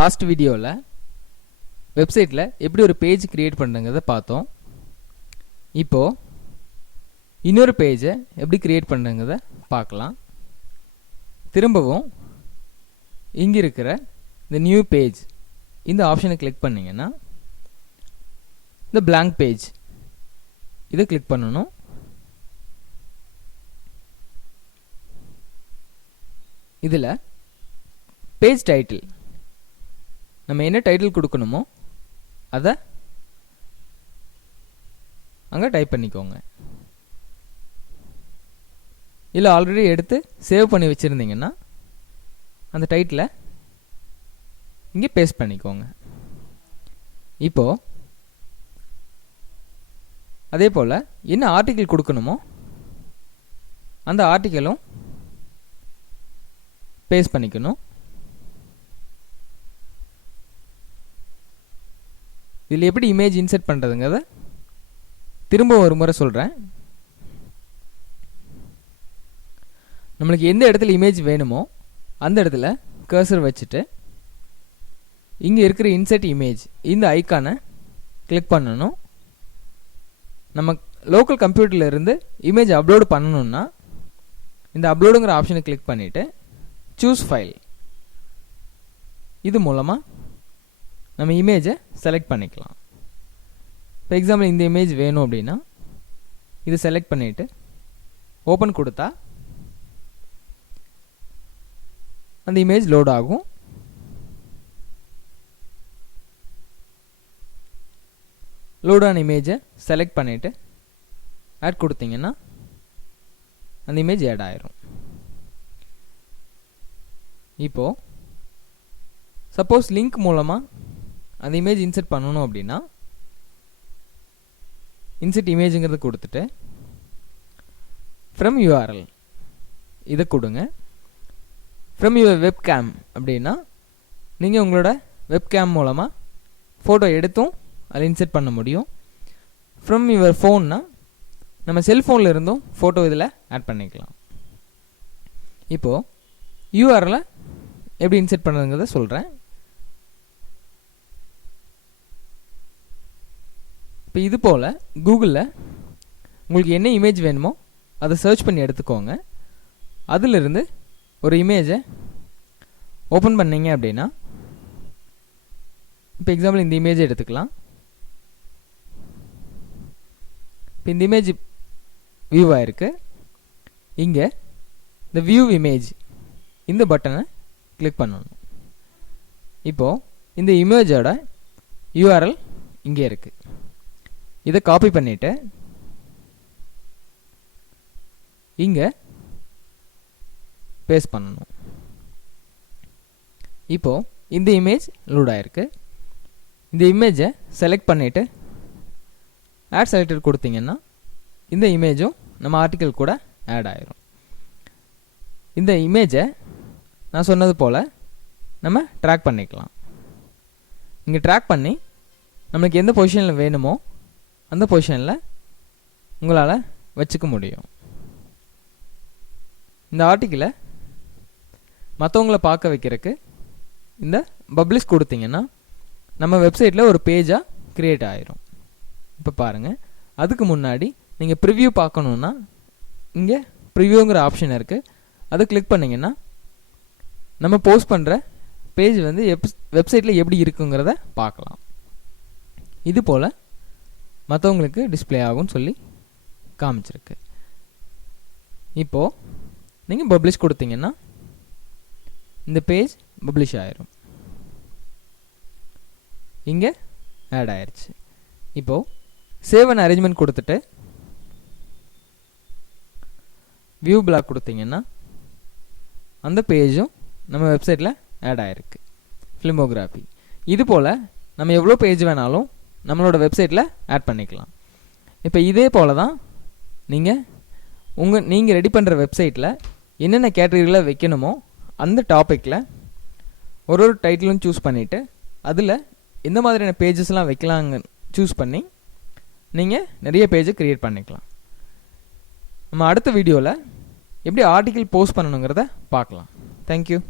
Last வீடியோவில் வெப்சைட்டில் எப்படி ஒரு பேஜ் கிரியேட் பண்ணுறங்கிறத பார்த்தோம். இப்போது இன்னொரு பேஜை எப்படி கிரியேட் பண்ணுறங்கிறத பார்க்கலாம். திரும்பவும் இங்கே இருக்கிற இந்த நியூ பேஜ் இந்த ஆப்ஷனை கிளிக் பண்ணிங்கன்னா இந்த blank பேஜ் இதை கிளிக் பண்ணணும். இதில் பேஜ் டைட்டில் நம்ம என்ன டைட்டில் கொடுக்கணுமோ அதை அங்கே டைப் பண்ணிக்கோங்க. இல்லை ஆல்ரெடி எடுத்து சேவ் பண்ணி வச்சுருந்தீங்கன்னா அந்த டைட்டிலை இங்கே பேஸ்ட் பண்ணிக்கோங்க. இப்போது அதே போல் என்ன ஆர்டிக்கிள் கொடுக்கணுமோ அந்த ஆர்டிக்கிளும் பேஸ்ட் பண்ணிக்கணும். இதில் எப்படி இமேஜ் இன்சர்ட் பண்ணுறதுங்கிறத திரும்ப ஒரு முறை சொல்கிறேன். நம்மளுக்கு எந்த இடத்துல இமேஜ் வேணுமோ அந்த இடத்துல கர்சர் வச்சுட்டு இங்கே இருக்கிற இன்சர்ட் இமேஜ் இந்த ஐக்கானை கிளிக் பண்ணணும். நம்ம லோக்கல் கம்ப்யூட்டரில் இருந்து இமேஜ் அப்லோடு பண்ணணுன்னா இந்த அப்லோடுங்கிற ஆப்ஷனை கிளிக் பண்ணிவிட்டு சூஸ் ஃபைல் இது மூலமாக நம்ம இமேஜை செலக்ட் பண்ணிக்கலாம். இப்போ எக்ஸாம்பிள் இந்த இமேஜ் வேணும் அப்படின்னா இதை செலக்ட் பண்ணிவிட்டு ஓப்பன் கொடுத்தா அந்த இமேஜ் லோட் ஆகும். லோடான இமேஜை செலக்ட் பண்ணிவிட்டு ஆட் கொடுத்தீங்கன்னா அந்த இமேஜ் ஆட் ஆயிரும். இப்போது சப்போஸ் லிங்க் மூலமாக அந்த இமேஜ் இன்சர்ட் பண்ணணும் அப்படின்னா இன்சர்ட் இமேஜுங்கிறத கொடுத்துட்டு ஃப்ரம் யூஆர்எல் இதை கொடுங்க. ஃப்ரம் யுவர் வெப்கேம் அப்படின்னா நீங்கள் உங்களோட வெப்கேம் மூலமாக ஃபோட்டோ எடுத்தும் அதில் இன்சர்ட் பண்ண முடியும். ஃப்ரம் யுவர் ஃபோன்னா நம்ம செல்ஃபோனில் இருந்தும் ஃபோட்டோ இதில் ஆட் பண்ணிக்கலாம். இப்போது யூஆர்எல்லை எப்படி இன்சர்ட் பண்ணுறதுங்கிறத சொல்கிறேன். இப்போ இது போல் கூகுளில் உங்களுக்கு என்ன இமேஜ் வேணுமோ அதை சர்ச் பண்ணி எடுத்துக்கோங்க. அதிலிருந்து ஒரு இமேஜை ஓப்பன் பண்ணிங்க அப்படின்னா இப்போ எக்ஸாம்பிள் இந்த இமேஜை எடுத்துக்கலாம். இப்போ இந்த இமேஜ் வியூ ஆகிருக்கு. இங்கே இந்த வியூ இமேஜ் இந்த பட்டனை கிளிக் பண்ணணும். இப்போது இந்த இமேஜோட யூஆர்எல் இங்கே இருக்குது. இதை காப்பி பண்ணிவிட்டு இங்கே பேஸ்ட் பண்ணணும். இப்போது இந்த இமேஜ் லோட் ஆகிருக்கு. இந்த இமேஜை செலக்ட் பண்ணிவிட்டு ஆட் செலக்டட் கொடுத்தீங்கன்னா இந்த இமேஜும் நம்ம ஆர்டிக்கல் கூட ஆட் ஆயிரும். இந்த இமேஜை நான் சொன்னது போல் நம்ம ட்ராக் பண்ணிக்கலாம். இங்கே ட்ராக் பண்ணி நம்மளுக்கு எந்த பொசிஷனில் வேணுமோ அந்த பொசிஷனில் உங்களால் வச்சுக்க முடியும். இந்த ஆர்டிக்கிளை மற்றவங்கள பார்க்க வைக்கிறதுக்கு இந்த பப்ளிஷ் கொடுத்தீங்கன்னா நம்ம வெப்சைட்டில் ஒரு பேஜாக க்ரியேட் ஆயிரும். இப்போ பாருங்கள், அதுக்கு முன்னாடி நீங்கள் ப்ரிவ்யூ பார்க்கணுன்னா இங்கே ப்ரிவ்யூங்கிற ஆப்ஷன் இருக்குது. அதை கிளிக் பண்ணிங்கன்னா நம்ம போஸ்ட் பண்ணுற பேஜ் வந்து வெப்சைட்டில் எப்படி இருக்குங்கிறத பார்க்கலாம். இது போல் மற்றவங்களுக்கு டிஸ்பிளே ஆகும்னு சொல்லி காமிச்சிருக்கு. இப்போது நீங்கள் பப்ளிஷ் கொடுத்தீங்கன்னா இந்த பேஜ் பப்ளிஷ் ஆயிரும். இங்கே ஆட் ஆயிடுச்சு. இப்போது சேவ் அண்ட் அரேஞ்ச்மெண்ட் கொடுத்துட்டு வியூ பிளாக் கொடுத்தீங்கன்னா அந்த பேஜும் நம்ம வெப்சைட்டில் ஆட் ஆகிருக்கு. ஃபிலிமோகிராஃபி இது போல் நம்ம எவ்வளோ பேஜ் வேணாலும் நம்மளோட வெப்சைட்டில் ஆட் பண்ணிக்கலாம். இப்போ இதே போல் தான் நீங்கள் ரெடி பண்ணுற வெப்சைட்டில் என்னென்ன கேட்டகரியில் வைக்கணுமோ அந்த டாப்பிக்கில் ஒரு டைட்டிலும் சூஸ் பண்ணிவிட்டு அதில் எந்த மாதிரியான பேஜஸ்லாம் வைக்கலாங்க சூஸ் பண்ணி நீங்கள் நிறைய பேஜை க்ரியேட் பண்ணிக்கலாம். நம்ம அடுத்த வீடியோவில் எப்படி ஆர்டிக்கிள் போஸ்ட் பண்ணணுங்கிறத பார்க்கலாம். தேங்க்யூ.